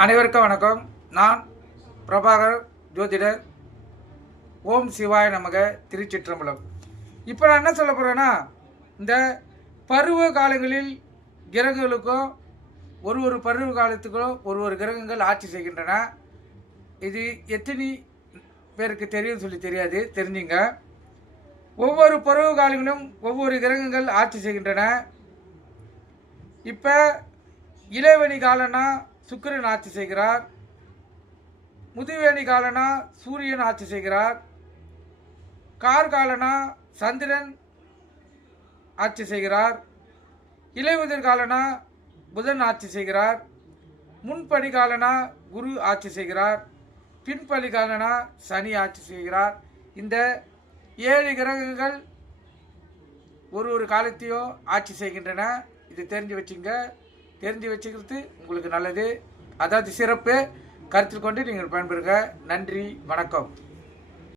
அனைவருக்கும் வணக்கம். நான் பிரபாகர் ஜோதிடர். ஓம் சிவாய நமக. திருச்சிற்றம்பலம். இப்போ நான் என்ன சொல்ல போகிறேன்னா, இந்த பருவ காலங்களில் கிரகங்களுக்கும் ஒரு பருவ காலத்துக்கும் ஒரு கிரகங்கள் ஆட்சி செய்கின்றன. இது எத்தனை பேருக்கு தெரியும் சொல்லி தெரியாது, தெரிஞ்சுங்க. ஒவ்வொரு பருவ காலங்களிலும் ஒவ்வொரு கிரகங்கள் ஆட்சி செய்கின்றன. இப்போ இளவேணி காலம்னா சுக்கிரன் ஆட்சி செய்கிறார். முதுவேணி காலனா சூரியன் ஆட்சி செய்கிறார். கார்காலனா சந்திரன் ஆட்சி செய்கிறார். இலையுதிர் காலனா புதன் ஆட்சி செய்கிறார். முன்படி காலனா குரு ஆட்சி செய்கிறார். பின்படி காலனா சனி ஆட்சி செய்கிறார். இந்த 7 கிரகங்கள் ஒரு காலத்தையும் ஆட்சி செய்கின்றன. இது தெரிஞ்சு வச்சுங்க. தெரிஞ்சு வச்சுக்கிறது உங்களுக்கு நல்லது, அதாவது சிறப்பு. கருத்தில் கொண்டு நீங்கள் பயன்பெறுங்க. நன்றி, வணக்கம்.